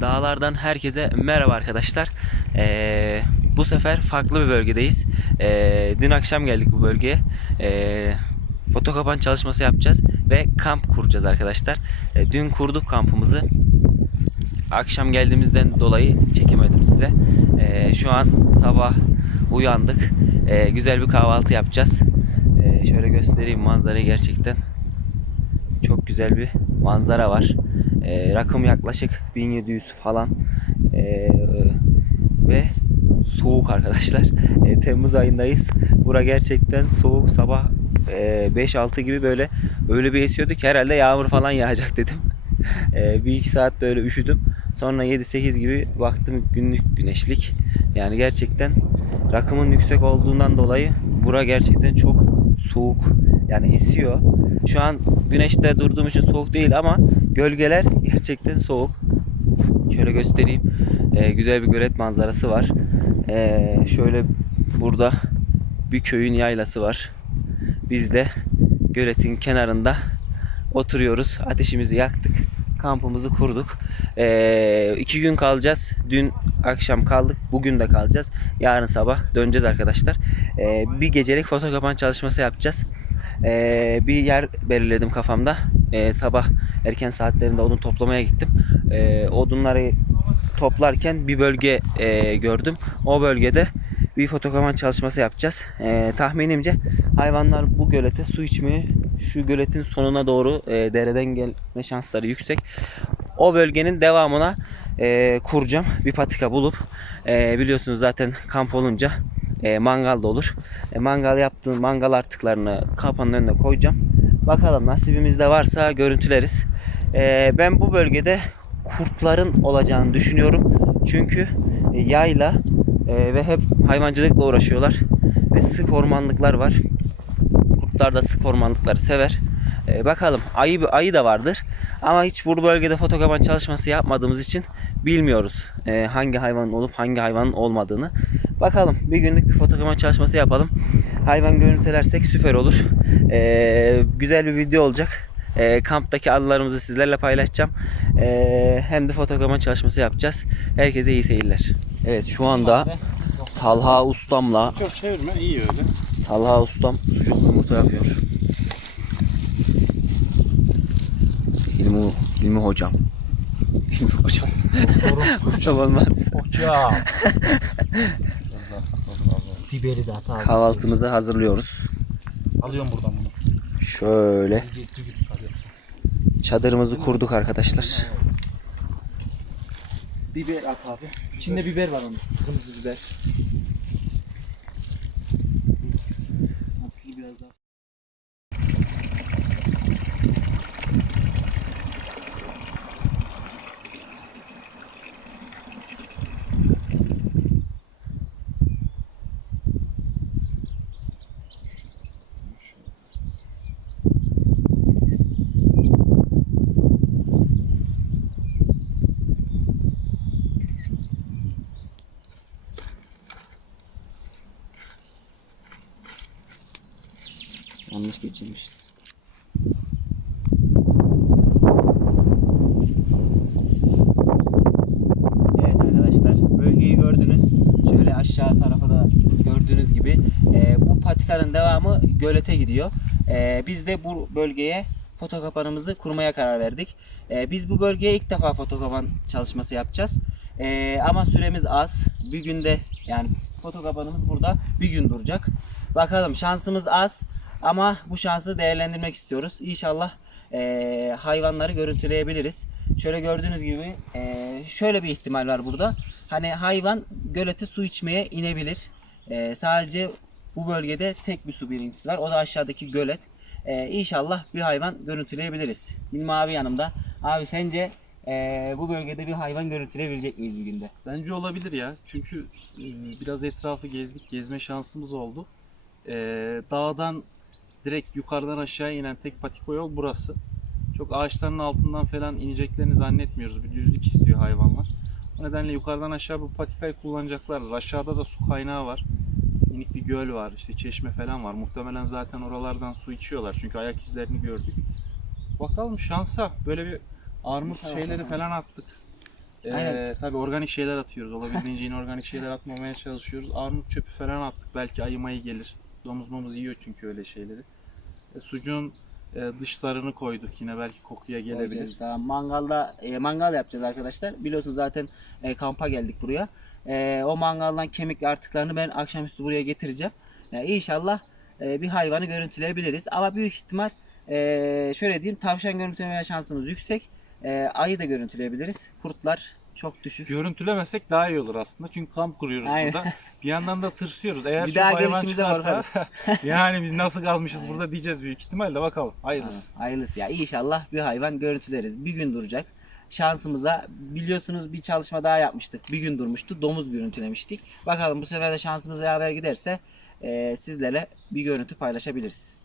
Dağlardan herkese merhaba arkadaşlar. Ee, bu sefer farklı bir bölgedeyiz. Ee, dün akşam geldik bu bölgeye. Ee, foto kapan çalışması yapacağız ve kamp kuracağız arkadaşlar. Ee, dün kurduk kampımızı. Akşam geldiğimizden dolayı çekemedim size. Ee, şu an sabah uyandık. Ee, güzel bir kahvaltı yapacağız. Ee, şöyle göstereyim manzarayı gerçekten. Çok güzel bir manzara var. Ee, rakım yaklaşık 1700 falan. Ee, ve soğuk arkadaşlar. Ee, Temmuz ayındayız. Bura gerçekten soğuk. Sabah e, 5-6 gibi böyle öyle bir esiyordu ki herhalde yağmur falan yağacak dedim. Ee, bir iki saat böyle üşüdüm. Sonra 7-8 gibi baktım günlük güneşlik. Yani gerçekten rakımın yüksek olduğundan dolayı bura gerçekten çok soğuk. Yani esiyor. Şu an güneşte durduğum için soğuk değil ama gölgeler gerçekten soğuk. Şöyle göstereyim. Ee, güzel bir gölet manzarası var. Ee, şöyle burada bir köyün yaylası var. Biz de göletin kenarında oturuyoruz. Ateşimizi yaktık. Kampımızı kurduk. Ee, iki gün kalacağız. Dün akşam kaldık. Bugün de kalacağız. Yarın sabah döneceğiz arkadaşlar. Ee, bir gecelik foto kapan çalışması yapacağız. Ee, bir yer belirledim kafamda. Ee, sabah erken saatlerinde odun toplamaya gittim. Ee, odunları toplarken bir bölge e, gördüm. O bölgede bir fotokaman çalışması yapacağız. Ee, tahminimce hayvanlar bu gölete su içmeye şu göletin sonuna doğru e, dereden gelme şansları yüksek. O bölgenin devamına e, kuracağım. Bir patika bulup e, biliyorsunuz zaten kamp olunca e, mangal da olur. E, mangal yaptığım mangal artıklarını kapanın önüne koyacağım. Bakalım nasibimizde varsa görüntüleriz. E, ben bu bölgede kurtların olacağını düşünüyorum. Çünkü yayla e, ve hep hayvancılıkla uğraşıyorlar. Ve sık ormanlıklar var. Kurtlar da sık ormanlıkları sever. E, bakalım ayı, ayı da vardır. Ama hiç bu bölgede fotokapan çalışması yapmadığımız için bilmiyoruz e, hangi hayvanın olup hangi hayvanın olmadığını. Bakalım bir günlük bir fotokapan çalışması yapalım. Hayvan görüntülersek süper olur. E, güzel bir video olacak. E, kamptaki anılarımızı sizlerle paylaşacağım. E, hem de fotokapan çalışması yapacağız. Herkese iyi seyirler. Evet şu anda Talha ustamla Çok çevirme iyi öyle. Talha ustam sucuklu yumurta yapıyor. Hilmi, Hilmi hocam. Hilmi hocam. ustam olmaz. Hocam. Biberi de at abi. Kahvaltımızı hazırlıyoruz. Alıyorum buradan bunu. Şöyle gibi çadırımızı kurduk arkadaşlar. Biber at abi. İçinde biber var onun. Kırmızı biber. Yanlış geçirmişiz. Evet arkadaşlar bölgeyi gördünüz. Şöyle aşağı tarafa da gördüğünüz gibi e, bu patikanın devamı gölete gidiyor. E, biz de bu bölgeye foto kapanımızı kurmaya karar verdik. Ee, biz bu bölgeye ilk defa foto kapan çalışması yapacağız. Ee, ama süremiz az. Bir günde yani foto kapanımız burada bir gün duracak. Bakalım şansımız az ama bu şansı değerlendirmek istiyoruz. İnşallah ee, hayvanları görüntüleyebiliriz. Şöyle gördüğünüz gibi ee, şöyle bir ihtimal var burada. Hani hayvan gölete su içmeye inebilir. Ee, sadece bu bölgede tek bir su birintisi var. O da aşağıdaki gölet. Ee, inşallah bir hayvan görüntüleyebiliriz. Benim abi yanımda. Abi sence ee, bu bölgede bir hayvan görüntüleyebilecek miyiz bir günde? Bence olabilir ya. Çünkü e, biraz etrafı gezdik, gezme şansımız oldu. E, dağdan direkt yukarıdan aşağı inen tek patiko yol burası. Çok ağaçların altından falan ineceklerini zannetmiyoruz. Bir düzlük istiyor hayvanlar. O nedenle yukarıdan aşağı bu patikayı kullanacaklardır. Aşağıda da su kaynağı var. Minik bir göl var, işte çeşme falan var. Muhtemelen zaten oralardan su içiyorlar. Çünkü ayak izlerini gördük. Bakalım şansa. Böyle bir armut şeyleri falan attık. Ee, Aynen. tabii organik şeyler atıyoruz. Olabildiğince inorganik şeyler atmamaya çalışıyoruz. Armut çöpü falan attık. Belki ayı mayı gelir. Domuz momuz yiyor çünkü öyle şeyleri. E, sucuğun e, dış zarını koyduk yine belki kokuya gelebilir. Daha mangalda e, mangal yapacağız arkadaşlar. Biliyorsunuz zaten e, kampa geldik buraya. E, o mangaldan kemik artıklarını ben akşamüstü buraya getireceğim. E, inşallah e, bir hayvanı görüntüleyebiliriz. Ama büyük ihtimal e, şöyle diyeyim tavşan görüntüleme şansımız yüksek. E, ayı da görüntüleyebiliriz. Kurtlar çok düşük. Görüntülemesek daha iyi olur aslında. Çünkü kamp kuruyoruz Aynen. burada. Bir yandan da tırsıyoruz. Eğer Bir daha hayvan gelişimize çıkarsa yani biz nasıl kalmışız burada diyeceğiz büyük ihtimalle. Bakalım. Hayırlısı. Ha, Hayırlısı ya. İnşallah bir hayvan görüntüleriz. Bir gün duracak. Şansımıza biliyorsunuz bir çalışma daha yapmıştık. Bir gün durmuştu. Domuz görüntülemiştik. Bakalım bu sefer de şansımız yaver giderse e, sizlerle bir görüntü paylaşabiliriz.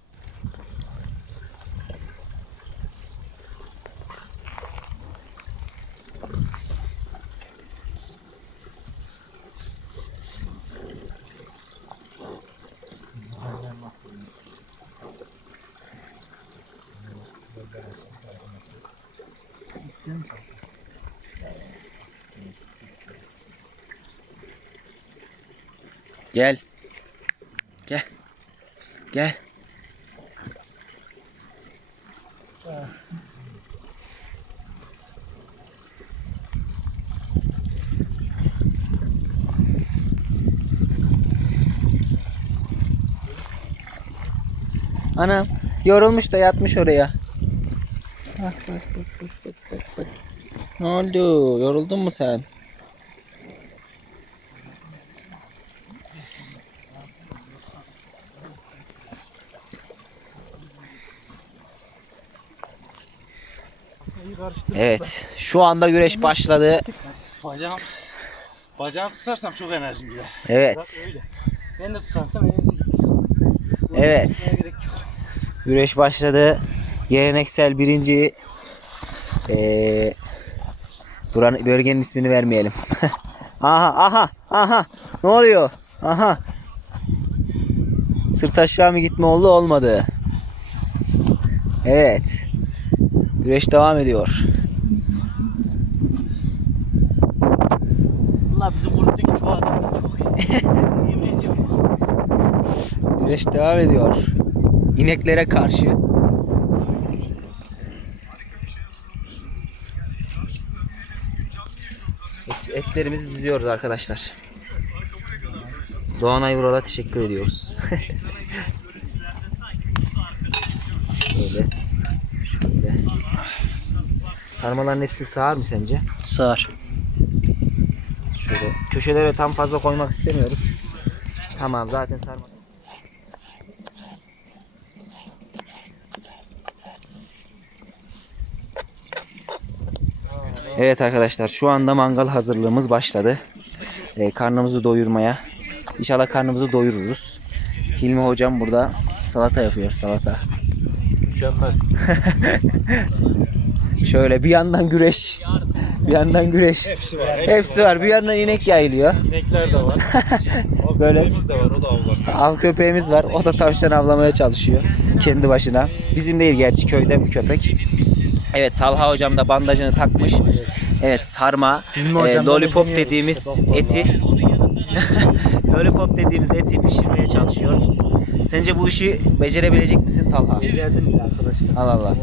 Gel. Gel. Gel. Anam yorulmuş da yatmış oraya. Bak bak bak bak bak bak. Ne oldu? Yoruldun mu sen? Evet. Şu anda güreş başladı. Bacağım Bacağını tutarsam çok enerjim gider. Evet. Öyle. Ben de tutarsam enerjim Evet. Güreş başladı. Geleneksel birinci eee buranın bölgenin ismini vermeyelim. aha aha aha. Ne oluyor? Aha. Sırt aşağı mı gitme oldu olmadı. Evet. Güreş devam ediyor. Allah bizim gruptaki çoğu adamdan çok iyi. Yemin ediyorum. Güreş devam ediyor. İneklere karşı. Et, etlerimizi düzüyoruz arkadaşlar. Doğanay Vural'a teşekkür ediyoruz. Şöyle. Şöyle. Sarmaların hepsi sığar mı sence? Sığar. Şöyle köşelere tam fazla koymak istemiyoruz. Tamam zaten sarma. Evet arkadaşlar şu anda mangal hazırlığımız başladı. Ee, karnımızı doyurmaya. İnşallah karnımızı doyururuz. Hilmi hocam burada salata yapıyor salata. Mükemmel. Şöyle bir yandan güreş. Bir yandan güreş. Hepsi var. Hepsi var. Bir yandan inek yayılıyor. İnekler de var. Böyle Köpeğimiz de var o da avlar. Av köpeğimiz var. O da tavşan avlamaya çalışıyor. Kendi başına. Bizim değil gerçi köyden bir köpek. Evet Talha hocam da bandajını takmış. Evet sarma, e, lollipop dediğimiz eti lollipop dediğimiz eti pişirmeye çalışıyor. Sence bu işi becerebilecek misin Talha? Geldim ya arkadaşlar. Allah Allah.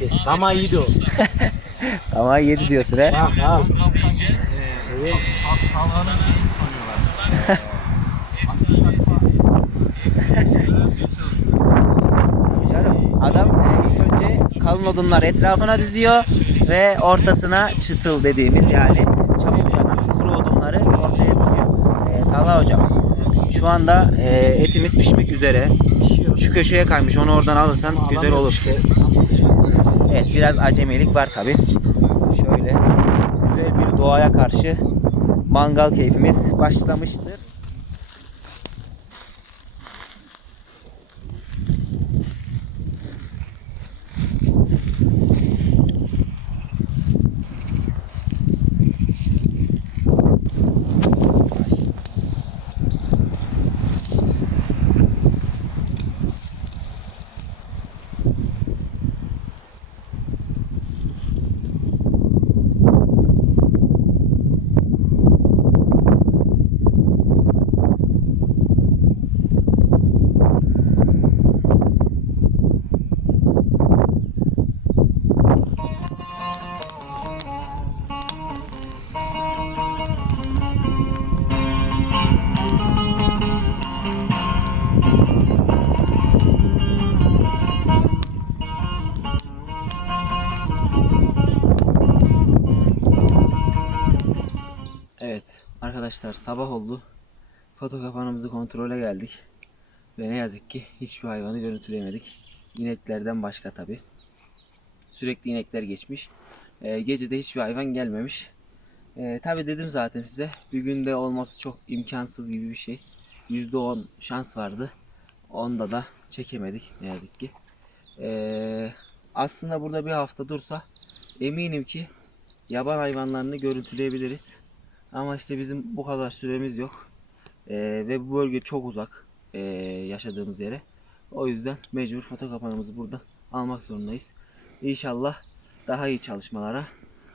Yedi. Dama yedi o. Ama 7 diyorsun he. Ha ha. Evet. Talhanın şeyini soruyorlar. Tabii canım. Adam e, ilk önce kalın odunlar etrafına düzüyor ve ortasına çıtıl dediğimiz yani çabuk yanan kuru odunları ortaya düzüyor. E, Talha hocam şu anda e, etimiz pişmek üzere. Şu köşeye kaymış onu oradan alırsan güzel olur. Evet biraz acemilik var tabi. Şöyle güzel bir doğaya karşı mangal keyfimiz başlamıştır. Arkadaşlar sabah oldu. Foto kontrole geldik. Ve ne yazık ki hiçbir hayvanı görüntüleyemedik. İneklerden başka tabi. Sürekli inekler geçmiş. Ee, gece de hiçbir hayvan gelmemiş. Ee, tabi dedim zaten size bir günde olması çok imkansız gibi bir şey. %10 şans vardı. Onda da çekemedik ne yazık ki. Ee, aslında burada bir hafta dursa eminim ki yaban hayvanlarını görüntüleyebiliriz. Ama işte bizim bu kadar süremiz yok. Ee, ve bu bölge çok uzak ee, yaşadığımız yere. O yüzden mecbur foto kapanımızı burada almak zorundayız. İnşallah daha iyi çalışmalara,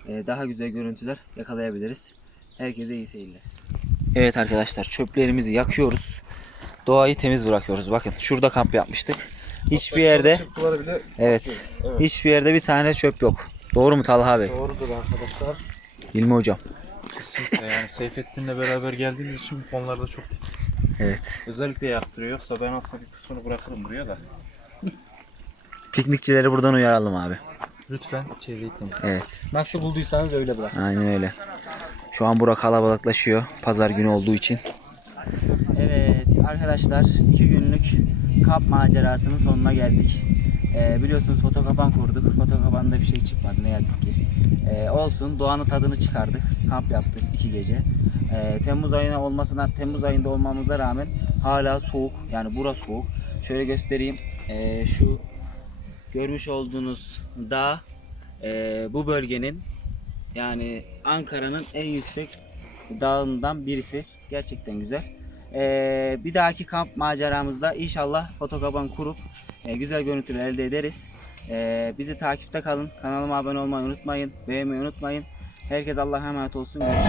ee, daha güzel görüntüler yakalayabiliriz. Herkese iyi seyirler. Evet arkadaşlar çöplerimizi yakıyoruz. Doğayı temiz bırakıyoruz. Bakın şurada kamp yapmıştık. Hiçbir yerde evet Evet. hiçbir yerde bir tane çöp yok. Doğru mu Talha Bey? doğrudur arkadaşlar. İlmi hocam. Kesinlikle yani Seyfettin'le beraber geldiğimiz için bu konularda çok titiz. Evet. Özellikle yaktırıyor. Yoksa ben aslında bir kısmını bırakırım buraya da. Piknikçileri buradan uyaralım abi. Lütfen çevreyi temiz. Evet. Nasıl bulduysanız öyle bırak. Aynen öyle. Şu an bura kalabalıklaşıyor. Pazar günü olduğu için. Evet arkadaşlar iki günlük kamp macerasının sonuna geldik. Ee, biliyorsunuz fotokapan kurduk. Fotokapanda bir şey çıkmadı ne yazık ki. Ee, olsun doğanın tadını çıkardık. Kamp yaptık iki gece. Ee, Temmuz ayına olmasına Temmuz ayında olmamıza rağmen hala soğuk. Yani bura soğuk. Şöyle göstereyim. Ee, şu görmüş olduğunuz dağ e, bu bölgenin yani Ankara'nın en yüksek dağından birisi. Gerçekten güzel. Ee, bir dahaki kamp maceramızda inşallah fotokaban kurup e, güzel görüntüler elde ederiz. Ee, bizi takipte kalın. Kanalıma abone olmayı unutmayın. Beğenmeyi unutmayın. Herkes Allah'a emanet olsun. Görüşürüz.